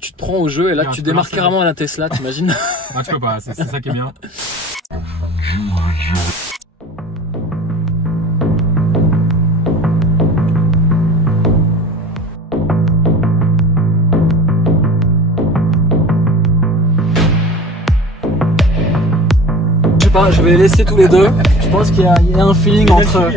tu te prends au jeu et là tu démarres carrément à la Tesla, t'imagines? Ah, tu peux pas, c'est ça qui est bien. Je sais pas, je vais les laisser tous les deux. Je pense qu'il y a un feeling entre...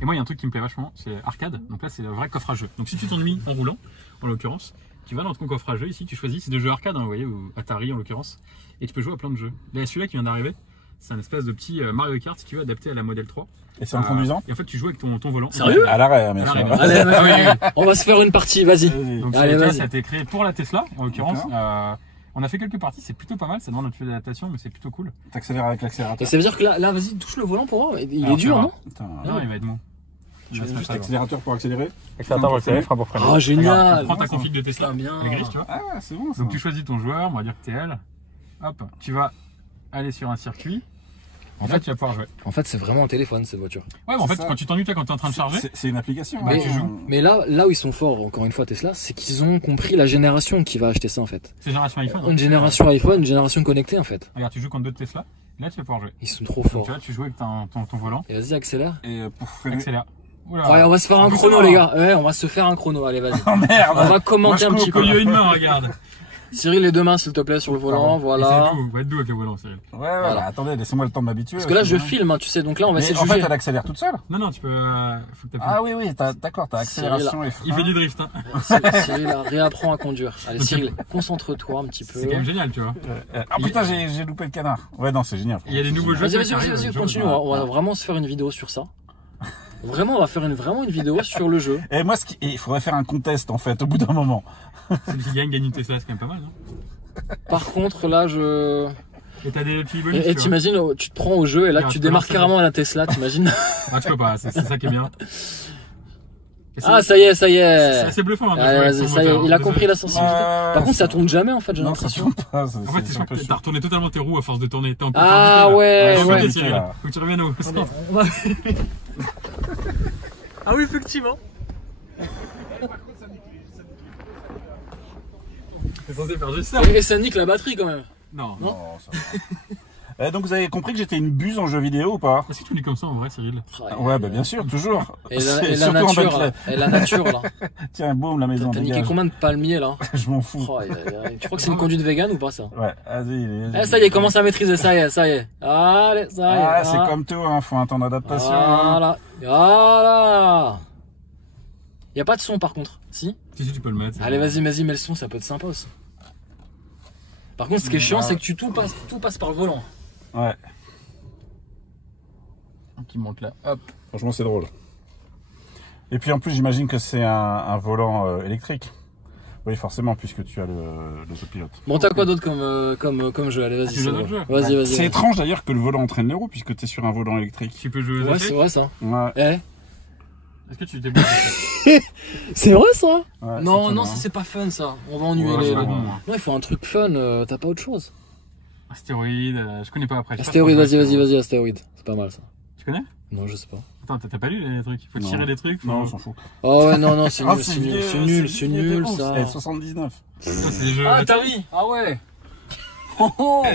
Et moi, il y a un truc qui me plaît vachement, c'est arcade. Donc là, c'est un vrai coffre à jeu. Donc si tu t'ennuies en roulant, en l'occurrence, tu vas dans ton coffre à jeu ici, tu choisis, c'est des jeux arcade, hein, vous voyez, ou Atari en l'occurrence, et tu peux jouer à plein de jeux. Là, celui-là qui vient d'arriver, c'est un espèce de petit Mario Kart, si tu veux, adapté à la Model 3. Et c'est en conduisant. Et en fait, tu joues avec ton volant. Sérieux? À l'arrêt, bien sûr. Allez, on va se faire une partie, vas-y. Donc allez, vas-y. ça a été créé pour la Tesla, en l'occurrence. On a fait quelques parties, c'est plutôt pas mal, ça demande un petit peu d'adaptation, mais c'est plutôt cool. T'accélères avec l'accélérateur. Ça veut dire que là vas-y, touche le volant pour voir. Il est dur, non? Non, il va être bon. Je vais juste accélérateur pour accélérer. Accélérateur pour accélérer, frein pour freiner. Ah, génial. Tu prends ta config de Tesla, bien. elle est grise, tu vois. Ah ouais, c'est bon ça. Donc tu choisis ton joueur, on va dire que t'es elle. Hop, tu vas aller sur un circuit. En fait, tu vas pouvoir jouer. En fait, c'est vraiment un téléphone cette voiture. Ouais, mais en fait, quand tu t'ennuies, quand t'es en train de charger, c'est une application. Bah, tu joues. Mais là où ils sont forts, encore une fois, Tesla, c'est qu'ils ont compris la génération qui va acheter ça en fait. c'est génération iPhone. Une génération iPhone, une génération connectée en fait. Regarde, tu joues contre d'autres Tesla, là tu vas pouvoir jouer. Ils sont trop Donc, forts. tu vois, tu joues avec ton volant. Et vas-y, accélère. Et pour freiner. Accélère. Oula. Ouais, on va se faire un chrono, les gars. Ouais, on va se faire un chrono. Allez, vas-y. Oh merde. On va commenter un petit peu. Il y a une main, regarde. Cyril, les deux mains, s'il te plaît, sur le volant. Voilà. Va être doux avec le volant, Cyril. Ouais, voilà. Attendez, laissez-moi le temps de m'habituer. Parce que là, je filme, hein, tu sais. Donc là, on va essayer de en juger. fait, elle accélère toute seule. Non, tu peux. Faut que Ah oui, d'accord, t'as accélération et frein. Il fait du drift, hein. Cyril réapprend à conduire. Allez, Cyril, concentre-toi un petit peu. C'est quand même génial, tu vois. Ah putain, j'ai loupé le canard. Ouais, non, c'est génial. Il y a des nouveaux jeux. Vas-y, continue. On va vraiment se faire une vidéo sur ça. Vraiment, on va faire une vidéo sur le jeu. Et moi, il faudrait faire un contest en fait, au bout d'un moment. Celui qui gagne une Tesla, c'est quand même pas mal, non? Par contre, là, Et t'as des petits bonus. Et t'imagines, tu te prends au jeu et là, tu démarres carrément à la Tesla, t'imagines? Ah, tu peux pas, c'est ça qui est bien. Ah, ça y est. C'est assez bluffant. Hein, vas-y, ça y est, il a compris la sensibilité. Par contre, ça tourne jamais en fait, j'ai l'impression. En fait, c'est sûr que t'as retourné totalement tes roues à force de tourner. Ah ouais. Faut que tu reviennes au centre. Ah oui, effectivement. T'es censé faire juste ça. Et ça nique la batterie quand même. Non. Ça donc vous avez compris que j'étais une buse en jeu vidéo ou pas? Est-ce que tu dis comme ça en vrai, Cyril? Ouais, bah bien sûr, toujours. Et la nature là. Tiens, boum, la maison. T'as niqué combien de palmiers là? Je m'en fous. Tu crois que c'est une conduite vegan ou pas ça? Ouais, vas-y. Ça y est, commence à maîtriser, ça y est. Allez, ça y est. Ah, c'est comme tout, hein, faut un temps d'adaptation. Voilà. Y a pas de son par contre, si? Si, tu peux le mettre. Allez, vas-y, mets le son, ça peut être sympa aussi. Par contre, ce qui est chiant, c'est que tout passe par le volant. Ouais. Qui monte là, hop. Franchement, c'est drôle. Et puis en plus, j'imagine que c'est un volant électrique. Oui, forcément, puisque tu as l'autopilote. Bon, t'as quoi d'autre comme jeu? Allez, vas-y. Vas-y. C'est étrange d'ailleurs que le volant entraîne les roues, puisque tu es sur un volant électrique. Tu peux jouer aux échecs. Ouais, c'est vrai ça. Ouais. Est-ce que tu t'es bien? C'est vrai ça? Ouais, non, ça c'est pas fun ça. On va ennuyer les. Non, il faut un truc fun, t'as pas autre chose? Astéroïde, je connais pas après. Astéroïde, vas-y, Astéroïde. C'est pas mal ça. Tu connais? Non, je sais pas. Attends, t'as pas lu les trucs? Faut tirer des trucs? Non, on s'en fout. Oh ouais, non, c'est nul ça. 79. Ah, t'as vu? Ah ouais.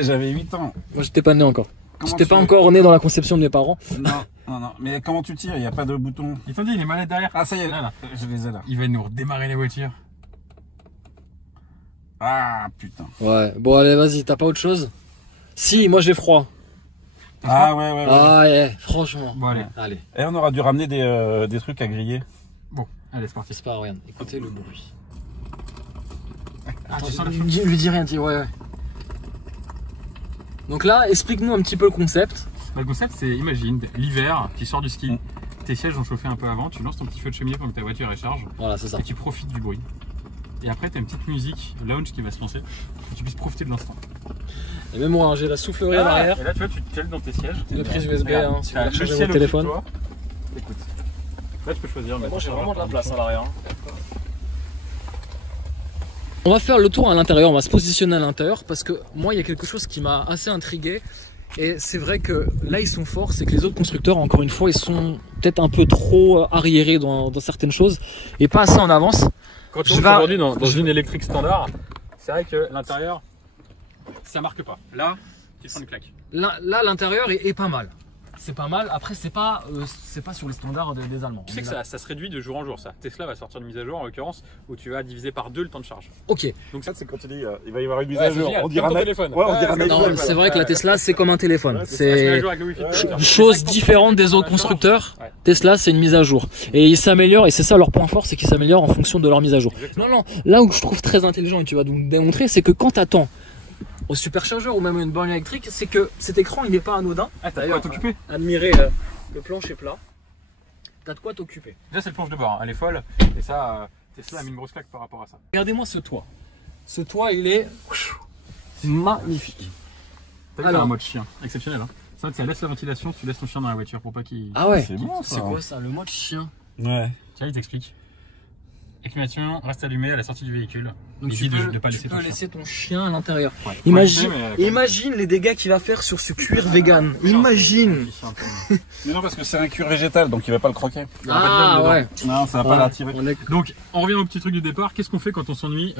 J'avais 8 ans. Moi j'étais pas né encore. J'étais pas encore né dans la conception de mes parents. Non. Mais comment tu tires? Il n'y a pas de bouton. Ils t'ont dit, il est malade derrière. Ah, ça y est, là. Je les ai là. Il va nous redémarrer les voitures. Ah, putain. Ouais, bon, allez, vas-y, t'as pas autre chose? Si, moi j'ai froid. Ah, ouais. Ah, ouais, franchement. Bon, allez. Et on aura dû ramener des trucs à griller. Bon, allez, c'est parti. C'est pas rien. Écoutez le bruit. Attends, lui dis rien, ouais. Donc là, explique-nous un petit peu le concept. Le concept, c'est, imagine, l'hiver, tu sors du ski, tes sièges ont chauffé un peu avant, tu lances ton petit feu de cheminée pendant que ta voiture recharge. Voilà, c'est ça. Et tu profites du bruit. Et après, tu as une petite musique lounge qui va se lancer, pour que tu puisses profiter de l'instant. Et même moi, j'ai la soufflerie à l'arrière. Et là, tu vois, tu te cales dans tes sièges. Une prise USB, si vous voulez charger votre téléphone. Écoute, là, tu peux choisir. Moi, j'ai vraiment de la place à l'arrière. On va faire le tour à l'intérieur, on va se positionner à l'intérieur parce que moi il y a quelque chose qui m'a assez intrigué Et c'est vrai que là ils sont forts, c'est que les autres constructeurs, encore une fois, ils sont peut-être un peu trop arriérés dans certaines choses et pas assez en avance. Quand tu rentres aujourd'hui dans une électrique standard, c'est vrai que l'intérieur, ça marque pas. Là, tu prends une claque. Là l'intérieur est pas mal. C'est pas mal. Après, c'est pas sur les standards des Allemands. Tu sais que ça se réduit de jour en jour, ça. Tesla va sortir une mise à jour, en l'occurrence, où tu vas diviser par 2 le temps de charge. Ok. Donc ça, c'est quand tu dis il va y avoir une mise à jour. Génial. On dirait un téléphone. Ouais, on dirait un Non, iPhone. c'est vrai que la Tesla, c'est comme un téléphone. Ça se met à C'est jour avec le Wi-Fi. une chose différente des autres constructeurs. Ouais. Tesla, c'est une mise à jour. Et ils s'améliorent, et c'est ça leur point fort, c'est qu'ils s'améliorent en fonction de leur mise à jour. Exactement. Non, là où je trouve très intelligent, et tu vas nous démontrer, c'est que quand tu attends au superchargeur ou même une borne électrique, c'est que cet écran, il n'est pas anodin. Ah, t'as de quoi t'occuper. Admirer le plancher plat. T'as de quoi t'occuper. Déjà, c'est le planche de bord, hein. Elle est folle. Et ça, Tesla a mis une grosse claque par rapport à ça. Regardez-moi ce toit. Ce toit, il est magnifique. T'as vu, Alors. t'as un mode chien, exceptionnel. Hein. Ça laisse la ventilation, tu laisses ton chien dans la voiture pour pas qu'il. Ah ouais. C'est bon ça. C'est quoi ça, le mode chien? Ouais. Tiens, il t'explique. Acclimation reste allumée à la sortie du véhicule. Donc Évite tu peux, de pas tu laisser peux ton chien. laisser ton chien à l'intérieur. Ouais. Imagine, Faut éviter, mais- imagine les dégâts qu'il va faire sur ce cuir vegan. Imagine. Mais non, parce que c'est un cuir végétal, donc il va pas le croquer. Ah ouais. Non, ça va pas l'attirer. On est... Donc, on revient au petit truc du départ. Qu'est-ce qu'on fait quand on s'ennuie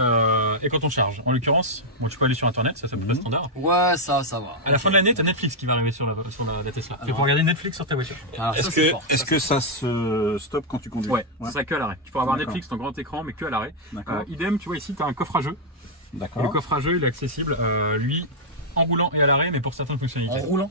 et quand on charge? En l'occurrence, bon, tu peux aller sur internet, ça peut être standard. Ouais, ça va. À la fin de l'année, t'as Netflix qui va arriver sur la Tesla. Tu peux regarder Netflix sur ta voiture. Alors, ça, Est-ce c'est fort. que ça se stoppe quand tu conduis? Ouais, ça sera que à l'arrêt. Tu pourras avoir D'accord. Netflix dans grand écran, mais que à l'arrêt. D'accord. Idem, tu vois ici, tu as un coffre à jeu. Le D'accord. coffre à jeu, il est accessible, lui, en roulant et à l'arrêt, mais pour certaines En fonctionnalités. roulant.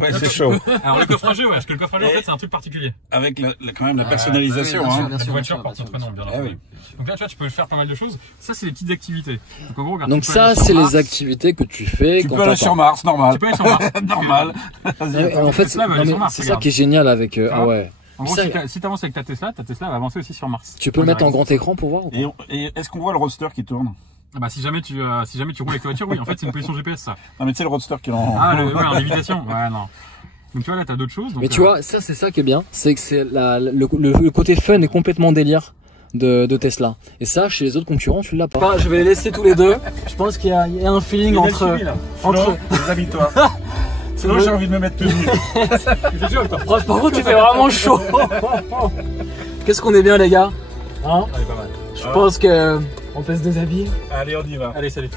Ouais, c'est chaud. Alors, le coffre à jeu, ouais, parce que le coffre à jeu, en fait, c'est un truc particulier. Avec quand même la personnalisation. oui, bien sûr, Hein. bien La sûr, voiture bien porte sûr, notre nom, bien Ah entendu. oui. Donc là, tu vois, tu peux faire pas mal de choses. Ça, c'est des petites activités. Donc, en gros, regarde. Donc tu peux ça, aller sur c'est Mars. les activités que tu fais Tu quand peux aller t'attends. sur Mars, normal. Tu peux aller sur Mars. Normal. Ouais, en fait, Tesla va non, aller mais sur Mars, c'est ça regarde. qui est génial avec. Ah vois ouais. En gros, Ça, si tu avances avec ta Tesla va avancer aussi sur Mars. Tu peux le mettre en grand écran pour voir ou pas? Et est-ce qu'on voit le roadster qui tourne? Ah bah, si jamais tu roules avec ta voiture, oui. En fait, c'est une position GPS, ça. Non, mais tu sais, le roadster qui est en. Ah, ouais, en lévitation. Ouais, non. Donc, tu vois, là, t'as d'autres choses. Donc, Mais tu vois, ça c'est ça qui est bien, c'est que c'est le côté fun et complètement délire de Tesla. Et ça, chez les autres concurrents, tu l'as pas. Je vais les laisser tous les deux. Je pense qu'il y a un feeling entre. Déshabille-toi. Sinon, j'ai envie de me mettre tout nu. tu fais chaud avec toi. Oh, par contre, tu fais vraiment chaud. Qu'est-ce qu'on est bien, les gars, hein? Allez, pas mal. Je pense que on peut se déshabiller. Allez, on y va. Allez, salut.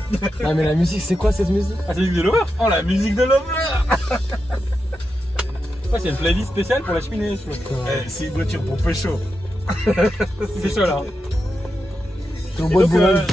Ah mais la musique, c'est quoi cette musique? Ah, c'est la musique de Lover? Oh, la musique de Lover! Ouais, c'est une playlist spéciale pour la cheminée, je trouve. C'est une voiture pour pécho. C'est chaud là. C'est au Et bois de donc, Boulogne.